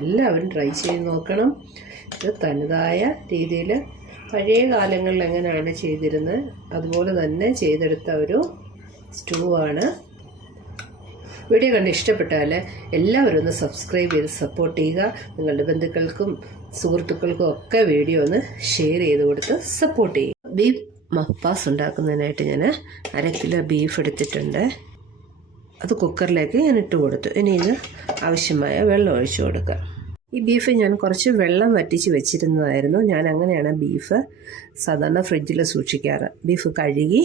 എല്ലാവരും ട്രൈ ചെയ്ത് നോക്കണം. ഇത് തനതായ രീതിയിൽ പഴയ കാലങ്ങളിൽ എങ്ങനെയാണ് ചെയ്തിരുന്നത്? അതുപോലെ തന്നെ ചെയ്തെടുത്ത ഒരു സ്റ്റൂ ആണ്. വീഡിയോ കണ്ട് ഇഷ്ടപ്പെട്ടാൽ എല്ലാവരും ഒന്ന് സബ്സ്ക്രൈബ് ചെയ്ത് സപ്പോർട്ട് ചെയ്യുക. നിങ്ങളുടെ ബന്ധുക്കൾക്കും സുഹൃത്തുക്കൾക്കും ഒക്കെ വീഡിയോ ഒന്ന് ഷെയർ ചെയ്ത് കൊടുത്ത് സപ്പോർട്ട് ചെയ്യുക. ബീഫ് മപ്പാസ് ഉണ്ടാക്കുന്നതിനായിട്ട് ഞാൻ അര കിലോ ബീഫ് എടുത്തിട്ടുണ്ട്. അത് കുക്കറിലേക്ക് ഞാൻ ഇട്ട് കൊടുത്തു. ഇനി ഇത് ആവശ്യമായ വെള്ളം ഒഴിച്ചു കൊടുക്കുക. ഈ ബീഫ് ഞാൻ കുറച്ച് വെള്ളം വറ്റിച്ച് വെച്ചിരുന്നതായിരുന്നു. ഞാൻ അങ്ങനെയാണ് ബീഫ് സാധാരണ ഫ്രിഡ്ജിൽ സൂക്ഷിക്കാറ്. ബീഫ് കഴുകി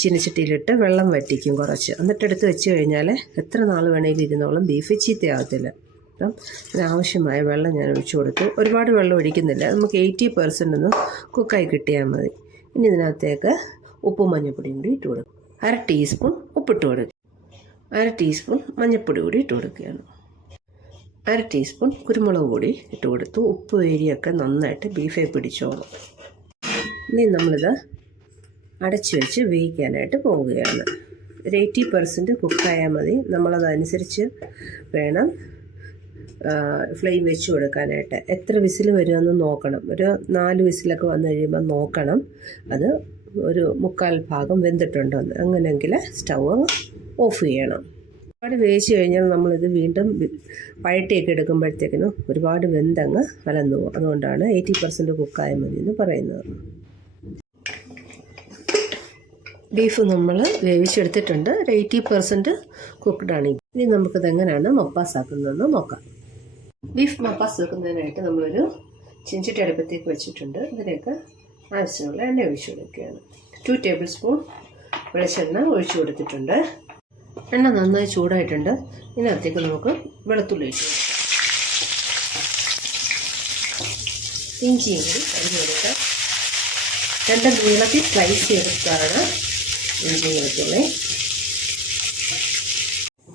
ചീനച്ചട്ടിയിലിട്ട് വെള്ളം വറ്റിക്കും കുറച്ച്. എന്നിട്ട് എടുത്ത് വെച്ച് കഴിഞ്ഞാൽ എത്ര നാൾ വേണമെങ്കിലും ഇരുന്നോളം ബീഫ് ചീത്തയാകത്തില്ല അപ്പം ആവശ്യമായ വെള്ളം ഞാൻ ഒഴിച്ചു കൊടുത്തു. ഒരുപാട് വെള്ളം ഒഴിക്കുന്നില്ല. നമുക്ക് എയ്റ്റി പെർസെന്റ് ഒന്ന് കുക്കായി കിട്ടിയാൽ മതി. ഇനി ഇതിനകത്തേക്ക് ഉപ്പും മഞ്ഞൾപ്പൊടിയും കൂടി ഇട്ട് കൊടുക്കും. അര ടീസ്പൂൺ ഉപ്പിട്ട് കൊടുക്കും. അര ടീസ്പൂൺ മഞ്ഞൾപ്പൊടി കൂടി ഇട്ട് കൊടുക്കുകയാണ്. അര ടീസ്പൂൺ കുരുമുളക് പൊടി ഇട്ട് കൊടുത്തു. ഉപ്പ് ഏരിയൊക്കെ നന്നായിട്ട് ബീഫെ പിടിച്ചോളും. ഇനി നമ്മളിത് അടച്ചു വെച്ച് വേവിക്കാനായിട്ട് പോവുകയാണ്. ഒരു എയ്റ്റി പെർസെന്റ് കുക്കായാൽ മതി. നമ്മളതനുസരിച്ച് വേണം ഫ്ലെയിം വെച്ച് കൊടുക്കാനായിട്ട്. എത്ര വിസിൽ വരുമെന്ന് നോക്കണം. ഒരു നാല് വിസിലൊക്കെ വന്നു കഴിയുമ്പോൾ നോക്കണം. അത് ഒരു മുക്കാൽ ഭാഗം വെന്തിട്ടുണ്ടോ അങ്ങനെയെങ്കിൽ സ്റ്റൗ ഓഫ് ചെയ്യണം. ഒരുപാട് വേവിച്ച് കഴിഞ്ഞാൽ നമ്മളിത് വീണ്ടും വി- വഴറ്റിയൊക്കെ എടുക്കുമ്പോഴത്തേക്കിനും ഒരുപാട് വെന്തങ്ങ് അലന്നു പോകും. അതുകൊണ്ടാണ് എയ്റ്റി പെർസെന്റ് കുക്കായ മതി എന്ന് പറയുന്നത്. ബീഫ് നമ്മൾ വേവിച്ചെടുത്തിട്ടുണ്ട്. ഒരു എയ്റ്റി പെർസെന്റ് കുക്ക്ഡാണ് ഇനി നമുക്കിത് എങ്ങനെയാണ് മപ്പാസ് ആക്കുന്നതെന്ന് നോക്കാം. ബീഫ് മപ്പാസ് വെക്കുന്നതിനായിട്ട് നമ്മളൊരു ചിഞ്ചിട്ട് അടുപ്പത്തേക്ക് വെച്ചിട്ടുണ്ട്. ഇതിലേക്ക് ആവശ്യമുള്ള എണ്ണ ഒഴിച്ചു കൊടുക്കുകയാണ്. ടു ടേബിൾ സ്പൂൺ വെളിച്ചെണ്ണ ഒഴിച്ചു കൊടുത്തിട്ടുണ്ട്. എണ്ണ നന്നായി ചൂടായിട്ടുണ്ട്. ഇതിനകത്തേക്ക് നമുക്ക് വെളുത്തുള്ളി ഇട്ട് ഇഞ്ചി ഇഞ്ചിയും കൂടി രണ്ട് നീളത്തിൽ സ്ലൈസ് ചെയ്തെടുത്താണ് ഇഞ്ചി വെളുത്തുള്ളി.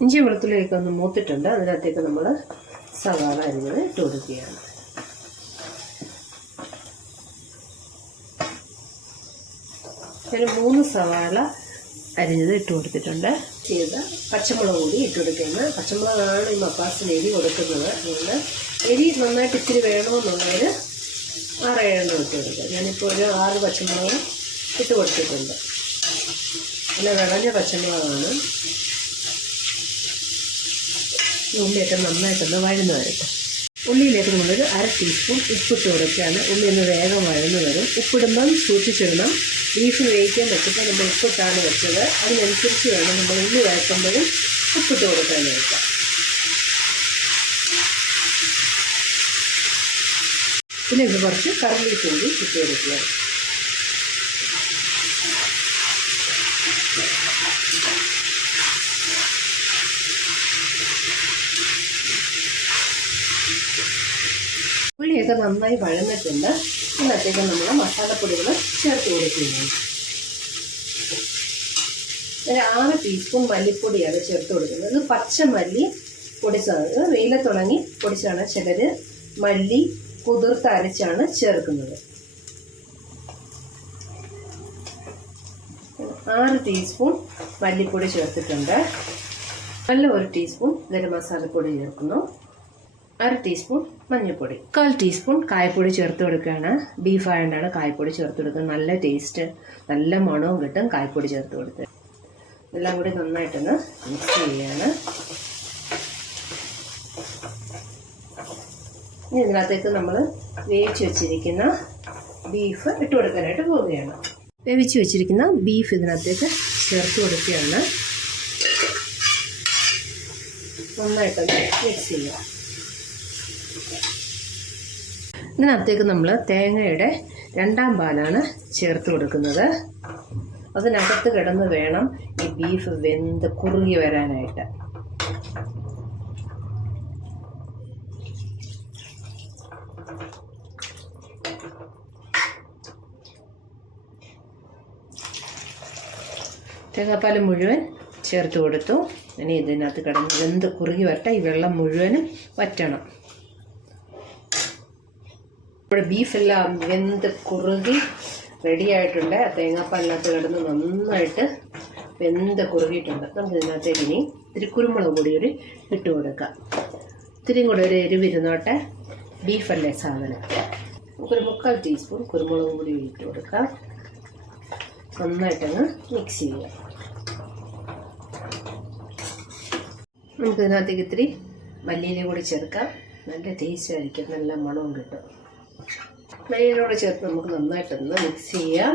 ഇഞ്ചി വെളുത്തുള്ളിയൊക്കെ ഒന്ന് മൂത്തിട്ടുണ്ട്. അതിനകത്തേക്ക് നമ്മൾ സവാള അരിഞ്ഞത് ഇട്ട് കൊടുക്കുകയാണ്. ഒരു മൂന്ന് സവാള അരിഞ്ഞത് ഇട്ട് കൊടുത്തിട്ടുണ്ട്. ചെയ്ത് പച്ചമുളക് കൂടി ഇട്ട് കൊടുക്കുന്നത് പച്ചമുളകാണ് ഈ മപ്പാസിന് എരി കൊടുക്കുന്നത്. അതുകൊണ്ട് എരി നന്നായിട്ട് ഇച്ചിരി വേണമെന്നുള്ളതിൽ ആറ് ഏഴെണ്ണം ഇട്ട് കൊടുക്കുക ഞാനിപ്പോൾ ഒരു ആറ് പച്ചമുളക് ഇട്ട് കൊടുത്തിട്ടുണ്ട്. നല്ല വിളഞ്ഞ പച്ചമുളകാണ്. ഉള്ളിയൊക്കെ നന്നായിട്ടൊന്ന് വഴന്ന് വരട്ടെ. ഉള്ളിയിലേക്ക് നമ്മളൊരു അര ടീസ്പൂൺ ഉപ്പിട്ട് കൊടുക്കുകയാണ്. ഉള്ളി ഒന്ന് വേഗം വഴന്ന് വരും. ഉപ്പിടുമ്പം സൂക്ഷിച്ചിടണം. ബീഫ് വേവിക്കാൻ വെച്ചപ്പോൾ നമ്മൾ ഉപ്പിട്ടാണ് വെച്ചത്. അതിനനുസരിച്ച് വേണം നമ്മൾ ഉള്ളി വഴക്കുമ്പോഴും ഉപ്പിട്ട് കൊടുക്കാനായിട്ട് ഇത് കുറച്ച് കറലി കൂടി ഇട്ട് കൊടുക്കുക. ഉള്ളിയൊക്കെ നന്നായി വഴന്നിട്ടുണ്ട്. അതിനകത്തേക്ക് നമ്മൾ മസാലപ്പൊടികൾ ചേർത്ത് കൊടുക്കുന്നു. ഒരു ആറ് ടീസ്പൂൺ മല്ലിപ്പൊടിയാണ് ചേർത്ത് കൊടുക്കുന്നത്. ഇത് പച്ചമല്ലി പൊടിച്ചത് ഇത് വെയിലത്തുണങ്ങി പൊടിച്ചാണ് ചിലർ മല്ലി കുതിർത്ത് അരച്ചാണ് ചേർക്കുന്നത്. ആറ് ടീസ്പൂൺ മല്ലിപ്പൊടി ചേർത്തിട്ടുണ്ട്. നല്ല ഒരു ടീസ്പൂൺ ഗരം മസാലപ്പൊടി ചേർക്കുന്നു. അര ടീസ്പൂൺ മഞ്ഞൾപ്പൊടി കാൽ ടീസ്പൂൺ കായപ്പൊടി ചേർത്ത് കൊടുക്കുകയാണ്. ബീഫ് ആയതുകൊണ്ടാണ് കായപ്പൊടി ചേർത്ത് കൊടുക്കുന്നത്. നല്ല ടേസ്റ്റ് നല്ല മണവും കിട്ടും കായപ്പൊടി ചേർത്ത് കൊടുത്ത്. എല്ലാം കൂടി നന്നായിട്ടൊന്ന് മിക്സ് ചെയ്യുകയാണ് ഇനി ഇതിനകത്തേക്ക് നമ്മൾ വേവിച്ച് വെച്ചിരിക്കുന്ന ബീഫ് ഇട്ട് കൊടുക്കാനായിട്ട് പോവുകയാണ്. വേവിച്ച് വെച്ചിരിക്കുന്ന ബീഫ് ഇതിനകത്തേക്ക് ചേർത്ത് കൊടുക്കുകയാണ്. നന്നായിട്ടൊന്ന് മിക്സ് ചെയ്യുക ഇതിനകത്തേക്ക് നമ്മൾ തേങ്ങയുടെ രണ്ടാം പാലാണ് ചേർത്ത് കൊടുക്കുന്നത്. അതിനകത്ത് കിടന്ന് വേണം ഈ ബീഫ് വെന്ത് കുറുകി വരാനായിട്ട്. തേങ്ങാപ്പാൽ മുഴുവൻ ചേർത്ത് കൊടുത്തു. ഇനി ഇതിനകത്ത് കിടന്ന് വെന്ത് കുറുകി വരട്ടെ. ഈ വെള്ളം മുഴുവനും വറ്റണം. ഇവിടെ ബീഫെല്ലാം വെന്ത് കുറുകി റെഡി ആയിട്ടുണ്ട് ആ തേങ്ങാപ്പാലിനകത്ത് കിടന്ന് നന്നായിട്ട് വെന്ത് കുറുകിയിട്ടുണ്ട്. നമുക്ക് ഇതിനകത്തേക്ക് ഇനി ഇത്തിരി കുരുമുളക് പൊടി കൂടി ഇട്ട് കൊടുക്കാം. ഇത്തിരിയും കൂടെ ഒരു എരിവിരുന്നോട്ടെ ബീഫല്ലേ സാധനം. നമുക്കൊരു മുക്കാൽ ടീസ്പൂൺ കുരുമുളക് കൂടി ഇട്ട് കൊടുക്കാം. നന്നായിട്ടങ്ങ് മിക്സ് ചെയ്യാം. നമുക്ക് ഇതിനകത്തേക്ക് ഇത്തിരി മല്ലിയില കൂടി ചേർക്കാം. നല്ല ടേസ്റ്റ് ആയിരിക്കും. നല്ല മണവും കിട്ടും. മല്ലിയിലൂടെ ചേർത്ത് നമുക്ക് നന്നായിട്ടൊന്ന് മിക്സ് ചെയ്യാം.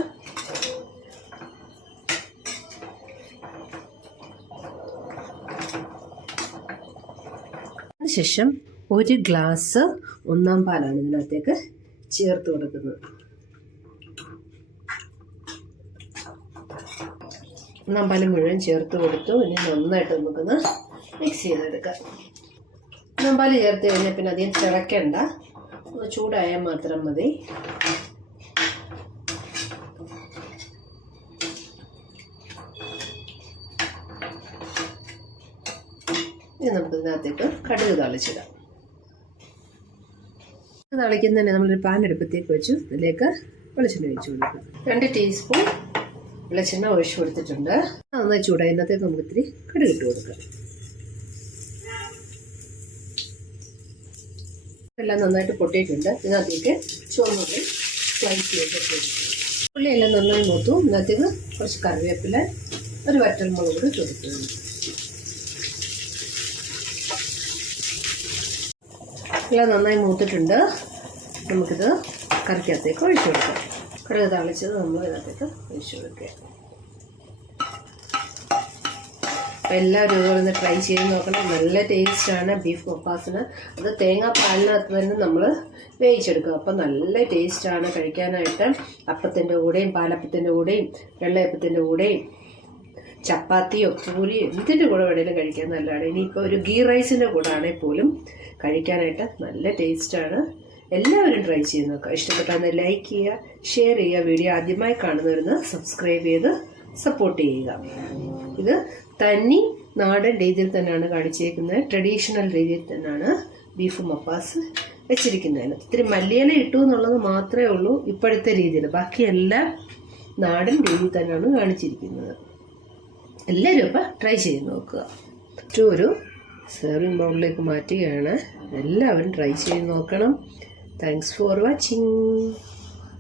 അതിനുശേഷം ഒരു ഗ്ലാസ് ഒന്നാം പാലാണ് ഇതിനകത്തേക്ക് ചേർത്ത് കൊടുക്കുന്നത്. ഒന്നാം പാൽ മുഴുവൻ ചേർത്ത് കൊടുത്തു. ഇനി നന്നായിട്ട് നമുക്കൊന്ന് മിക്സ് ചെയ്തെടുക്കാം. ഒന്നാം പാൽ ചേർത്ത് കഴിഞ്ഞാൽ പിന്നെ അധികം തിളയ്ക്കണ്ട ഒന്ന് ചൂടായാൽ മാത്രം മതി. ഇനി നമുക്ക് ഇതിനകത്തേക്ക് കടുക് തളിച്ചിടാം. തളിക്കുന്നതിന് നമ്മളൊരു പാൻ എടുപ്പത്തേക്ക് വെച്ചു ഇതിലേക്ക് വെളിച്ചെണ്ണ ഒഴിച്ചു കൊടുക്കും. രണ്ട് ടീസ്പൂൺ വെളിച്ചെണ്ണ ഒഴിച്ചു കൊടുത്തിട്ടുണ്ട്. നന്നായി ചൂടായി ഇന്നത്തേക്ക് നമുക്ക് ഇത്തിരി കടുക് ഇട്ട് കൊടുക്കാം. എല്ലാം നന്നായിട്ട് പൊട്ടിയിട്ടുണ്ട്. ഇതിനകത്തേക്ക് ചുവന്നുള്ളി സ്ലൈസ് ചെയ്തിട്ട് ഉള്ളിയെല്ലാം നന്നായി മൂത്തു. ഇതിനകത്തേക്ക് കുറച്ച് കറിവേപ്പില ഒരു വറ്റൽ വറ്റൽമുളക് കൂടി ചൊടുക്കുന്നു എല്ലാം നന്നായി മൂത്തിട്ടുണ്ട്. നമുക്കിത് കറിക്കകത്തേക്ക് ഒഴിച്ചു കൊടുക്കാം. കടുക് തളിച്ചത് നമ്മൾ ഇതിനകത്തേക്ക് ഒഴിച്ചു കൊടുക്കുക അപ്പോൾ എല്ലാവരും ഒന്ന് ട്രൈ ചെയ്ത് നോക്കണം. നല്ല ടേസ്റ്റാണ് ബീഫ് മപ്പാസിന് അത് തേങ്ങാപ്പാലിനകത്ത് തന്നെ നമ്മൾ വേവിച്ചെടുക്കുക. അപ്പം നല്ല ടേസ്റ്റാണ് കഴിക്കാനായിട്ട്. അപ്പത്തിന്റെ കൂടെയും പാലപ്പത്തിന്റെ കൂടെയും വെള്ളയപ്പത്തിന്റെ കൂടെയും ചപ്പാത്തിയോ പൂരിയോ എന്തിന്റെ കൂടെ വേണേലും കഴിക്കാൻ നല്ലതാണ്. ഇനിയിപ്പോൾ ഒരു ഗീ റൈസിന്റെ കൂടെ ആണെങ്കിൽ പോലും കഴിക്കാനായിട്ട് നല്ല ടേസ്റ്റാണ് എല്ലാവരും ട്രൈ ചെയ്ത് നോക്കുക. ഇഷ്ടപ്പെട്ടാൽ ലൈക്ക് ചെയ്യുക ഷെയർ ചെയ്യുക. വീഡിയോ ആദ്യമായി കാണുന്നവരുന്ന് സബ്സ്ക്രൈബ് ചെയ്ത് സപ്പോർട്ട് ചെയ്യുക. ഇത് തന്നി നാടൻ രീതിയിൽ തന്നെയാണ് കാണിച്ചിരിക്കുന്നത്. ട്രഡീഷണൽ രീതിയിൽ തന്നെയാണ് ബീഫ് മപ്പാസ് വെച്ചിരിക്കുന്നതിന് ഇത്തിരി മല്ലിയില ഇട്ടു എന്നുള്ളത് മാത്രമേ ഉള്ളൂ ഇപ്പോഴത്തെ രീതിയിൽ. ബാക്കിയെല്ലാം നാടൻ രീതിയിൽ തന്നെയാണ് കാണിച്ചിരിക്കുന്നത്. എല്ലാവരും ഇപ്പം ട്രൈ ചെയ്ത് നോക്കുക. ഏറ്റവും ഒരു സെർവിങ് ബൗളിലേക്ക് മാറ്റുകയാണ്. എല്ലാവരും ട്രൈ ചെയ്ത് നോക്കണം. Thanks for watching